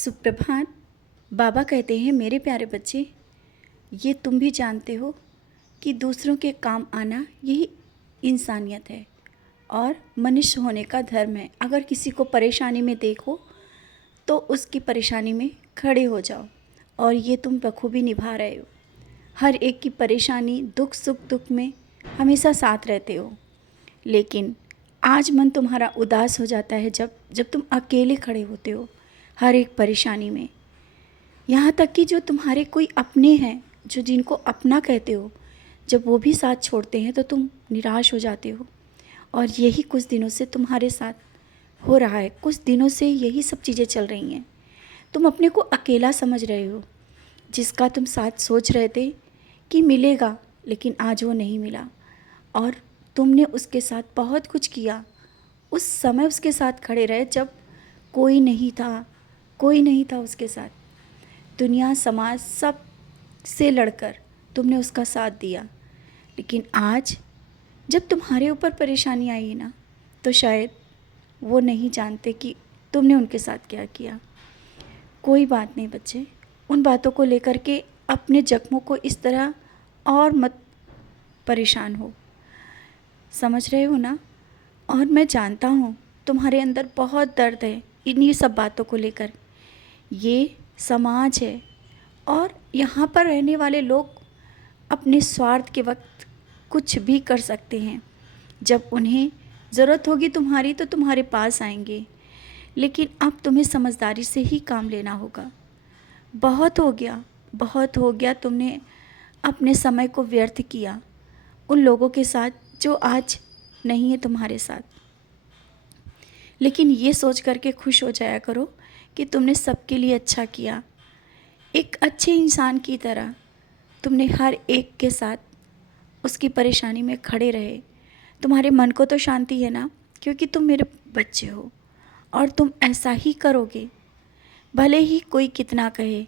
सुप्रभात। बाबा कहते हैं, मेरे प्यारे बच्चे, ये तुम भी जानते हो कि दूसरों के काम आना यही इंसानियत है और मनुष्य होने का धर्म है। अगर किसी को परेशानी में देखो तो उसकी परेशानी में खड़े हो जाओ, और ये तुम बखूबी निभा रहे हो। हर एक की परेशानी, दुख सुख दुख में हमेशा साथ रहते हो। लेकिन आज मन तुम्हारा उदास हो जाता है जब जब तुम अकेले खड़े होते हो हर एक परेशानी में। यहाँ तक कि जो तुम्हारे कोई अपने हैं, जो जिनको अपना कहते हो, जब वो भी साथ छोड़ते हैं तो तुम निराश हो जाते हो। और यही कुछ दिनों से तुम्हारे साथ हो रहा है। कुछ दिनों से यही सब चीज़ें चल रही हैं। तुम अपने को अकेला समझ रहे हो, जिसका तुम साथ सोच रहे थे कि मिलेगा, लेकिन आज वो नहीं मिला। और तुमने उसके साथ बहुत कुछ किया, उस समय उसके साथ खड़े रहे जब कोई नहीं था, कोई नहीं था उसके साथ। दुनिया समाज सब से लड़कर तुमने उसका साथ दिया। लेकिन आज जब तुम्हारे ऊपर परेशानी आई ना, तो शायद वो नहीं जानते कि तुमने उनके साथ क्या किया। कोई बात नहीं बच्चे, उन बातों को लेकर के अपने जख्मों को इस तरह और मत परेशान हो। समझ रहे हो ना? और मैं जानता हूँ तुम्हारे अंदर बहुत दर्द है इन्हीं सब बातों को लेकर। ये समाज है और यहाँ पर रहने वाले लोग अपने स्वार्थ के वक्त कुछ भी कर सकते हैं। जब उन्हें ज़रूरत होगी तुम्हारी तो तुम्हारे पास आएंगे। लेकिन अब तुम्हें समझदारी से ही काम लेना होगा। बहुत हो गया, बहुत हो गया तुमने अपने समय को व्यर्थ किया उन लोगों के साथ जो आज नहीं है तुम्हारे साथ। लेकिन ये सोच करके खुश हो जाया करो कि तुमने सबके लिए अच्छा किया। एक अच्छे इंसान की तरह तुमने हर एक के साथ उसकी परेशानी में खड़े रहे। तुम्हारे मन को तो शांति है ना, क्योंकि तुम मेरे बच्चे हो और तुम ऐसा ही करोगे भले ही कोई कितना कहे।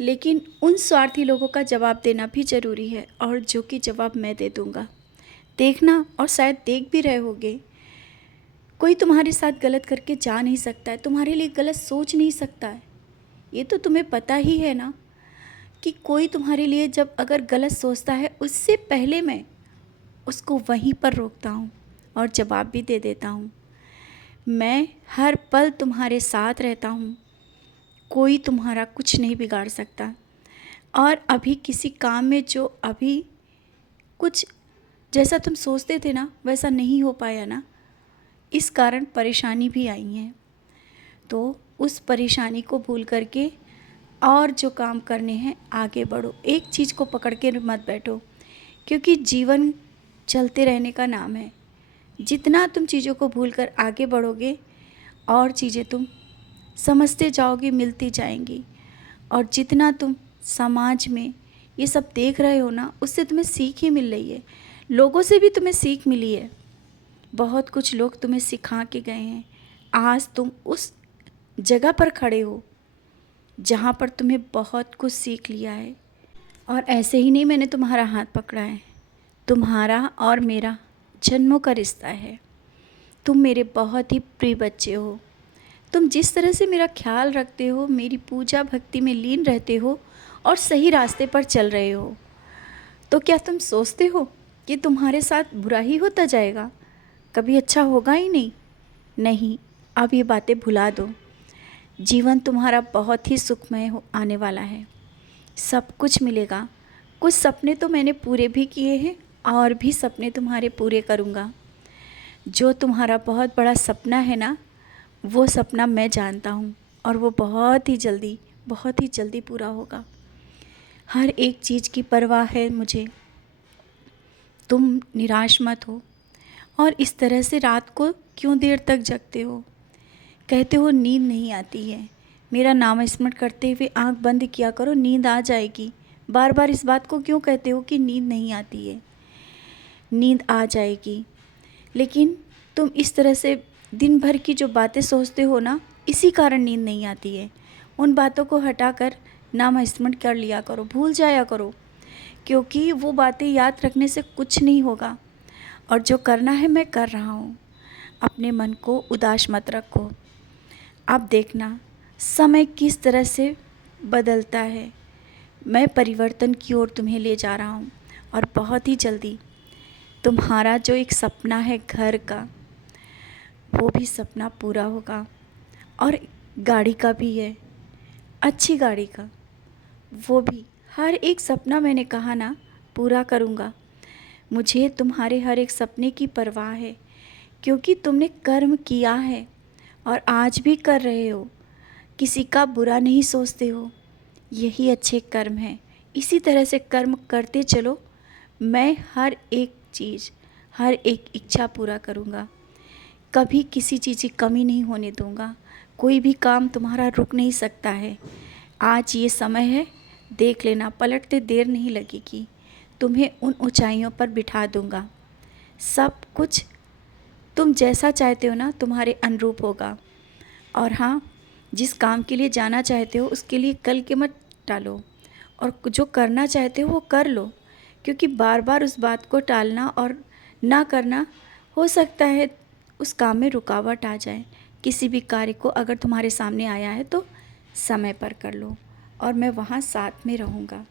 लेकिन उन स्वार्थी लोगों का जवाब देना भी ज़रूरी है, और जो कि जवाब मैं दे दूँगा। देखना, और शायद देख भी रहे होगे। कोई तुम्हारे साथ गलत करके जा नहीं सकता है, तुम्हारे लिए गलत सोच नहीं सकता है। ये तो तुम्हें पता ही है ना कि कोई तुम्हारे लिए जब अगर गलत सोचता है, उससे पहले मैं उसको वहीं पर रोकता हूँ और जवाब भी दे देता हूँ। मैं हर पल तुम्हारे साथ रहता हूँ, कोई तुम्हारा कुछ नहीं बिगाड़ सकता। और अभी किसी काम में जो अभी कुछ जैसा तुम सोचते थे ना, वैसा नहीं हो पाया ना, इस कारण परेशानी भी आई है। तो उस परेशानी को भूल करके और जो काम करने हैं आगे बढ़ो। एक चीज़ को पकड़ के मत बैठो, क्योंकि जीवन चलते रहने का नाम है। जितना तुम चीज़ों को भूलकर आगे बढ़ोगे, और चीज़ें तुम समझते जाओगे, मिलती जाएंगी। और जितना तुम समाज में ये सब देख रहे हो ना, उससे तुम्हें सीख ही मिल रही है। लोगों से भी तुम्हें सीख मिली है। बहुत कुछ लोग तुम्हें सिखा के गए हैं। आज तुम उस जगह पर खड़े हो जहाँ पर तुम्हें बहुत कुछ सीख लिया है। और ऐसे ही नहीं मैंने तुम्हारा हाथ पकड़ा है, तुम्हारा और मेरा जन्मों का रिश्ता है। तुम मेरे बहुत ही प्रिय बच्चे हो। तुम जिस तरह से मेरा ख्याल रखते हो, मेरी पूजा भक्ति में लीन रहते हो और सही रास्ते पर चल रहे हो, तो क्या तुम सोचते हो कि तुम्हारे साथ बुरा ही होता जाएगा, कभी अच्छा होगा ही नहीं? नहीं, अब ये बातें भुला दो। जीवन तुम्हारा बहुत ही सुखमय हो आने वाला है। सब कुछ मिलेगा। कुछ सपने तो मैंने पूरे भी किए हैं, और भी सपने तुम्हारे पूरे करूँगा। जो तुम्हारा बहुत बड़ा सपना है ना, वो सपना मैं जानता हूँ, और वो बहुत ही जल्दी पूरा होगा। हर एक चीज़ की परवाह है मुझे। तुम निराश मत हो। और इस तरह से रात को क्यों देर तक जगते हो? कहते हो नींद नहीं आती है। मेरा नाम स्मरण करते हुए आंख बंद किया करो, नींद आ जाएगी। बार बार इस बात को क्यों कहते हो कि नींद नहीं आती है? नींद आ जाएगी। लेकिन तुम इस तरह से दिन भर की जो बातें सोचते हो ना, इसी कारण नींद नहीं आती है। उन बातों को हटाकर नाम स्मरण कर लिया करो, भूल जाया करो, क्योंकि वो बातें याद रखने से कुछ नहीं होगा। और जो करना है मैं कर रहा हूँ। अपने मन को उदास मत रखो। अब देखना, समय किस तरह से बदलता है। मैं परिवर्तन की ओर तुम्हें ले जा रहा हूँ और बहुत ही जल्दी तुम्हारा जो एक सपना है घर का, वो भी सपना पूरा होगा। और गाड़ी का भी है, अच्छी गाड़ी का, वो भी। हर एक सपना मैंने कहा ना पूरा करूँगा। मुझे तुम्हारे हर एक सपने की परवाह है, क्योंकि तुमने कर्म किया है और आज भी कर रहे हो। किसी का बुरा नहीं सोचते हो, यही अच्छे कर्म हैं। इसी तरह से कर्म करते चलो। मैं हर एक चीज़, हर एक इच्छा पूरा करूँगा। कभी किसी चीज़ की कमी नहीं होने दूँगा। कोई भी काम तुम्हारा रुक नहीं सकता है। आज ये समय है, देख लेना, पलटते देर नहीं लगेगी। तुम्हें उन ऊंचाइयों पर बिठा दूँगा। सब कुछ तुम जैसा चाहते हो ना, तुम्हारे अनुरूप होगा। और हाँ, जिस काम के लिए जाना चाहते हो उसके लिए कल के मत टालो, और जो करना चाहते हो वो कर लो। क्योंकि बार बार उस बात को टालना और ना करना, हो सकता है उस काम में रुकावट आ जाए। किसी भी कार्य को अगर तुम्हारे सामने आया है तो समय पर कर लो, और मैं वहाँ साथ में रहूँगा।